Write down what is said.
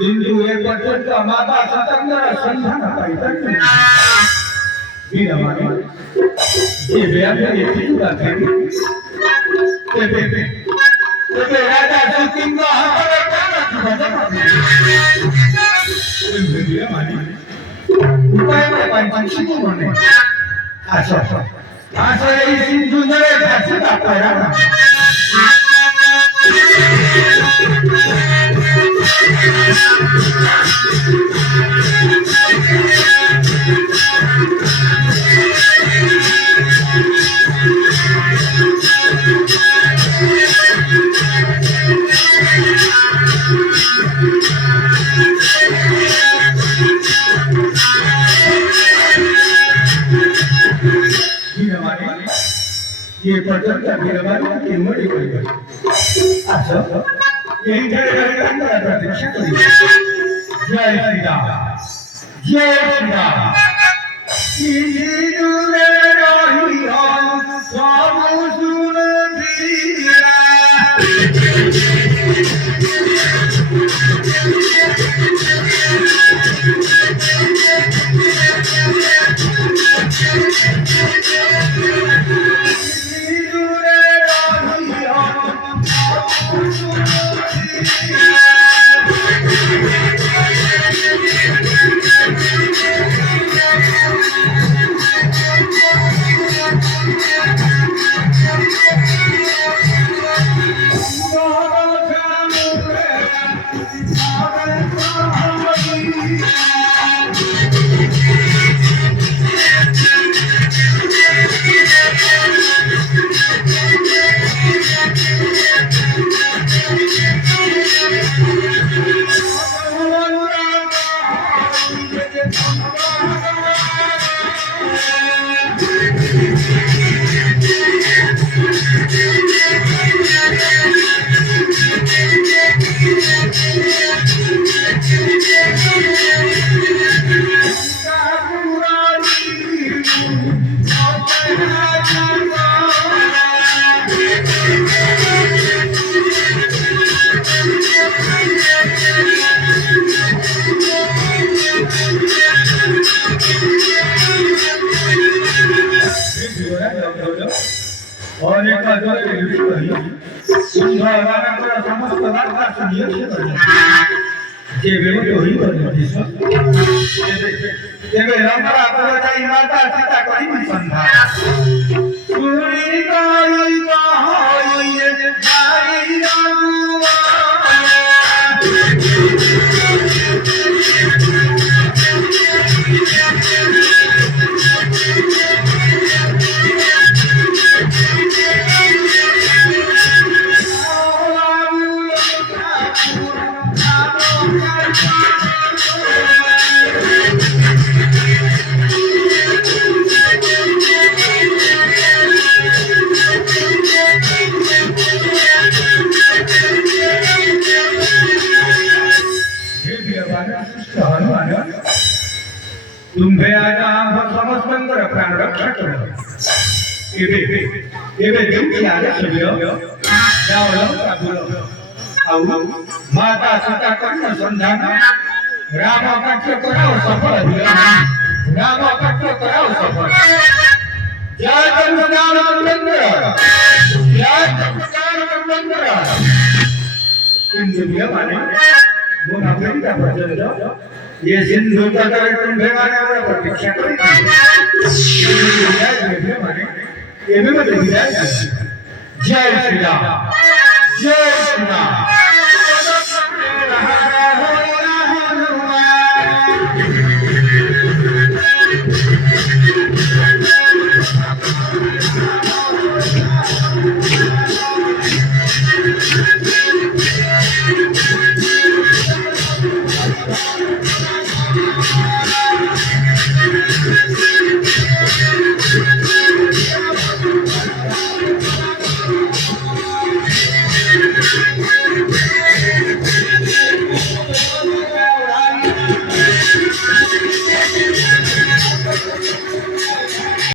हिंदू एक पर्यंत माता सतंगरा संधान पाहिजे वीरमाने ये बयान ये तिला थे ते राजा सिंह हाताला काढा वीरमाने उपाय पंचांशी म्हणणे अच्छा असं ही सिंधू नरे घातली आपल्याला ये पटल का गिरवाने की मोड़ी कोई अच्छा यही ठहरकर प्रतीक्षा करी जय श्री राम जय श्री राम सिंधु रे रही हम सब सुन धीरा और एक जो सुंदरवाना को समस्त वार्ता सुनिए जे वेव तो ही करते जे वे हमरा को जाई वार्ता सीता करी संधा सुनी गाई गाई जाई रानुआ तुम्हें आज हम समस्त मंदिर प्राण रक्षा करो एबे ड्यूटी आगे सुबियो जाओ काबुलो आउ माता सीता कर्ण संधान राम कट्य कराओ सफल राम कट्य कराओ सफल जय जगन्नाथ मंदिर जय जगन्नाथ मंदिर इन दुनिया माने वो अपने का भजन ये सिंधु तट तुम्हें माने वाला प्रतीक्षा करेगी माने ये भी मतलब जय श्री राम जय श्री राम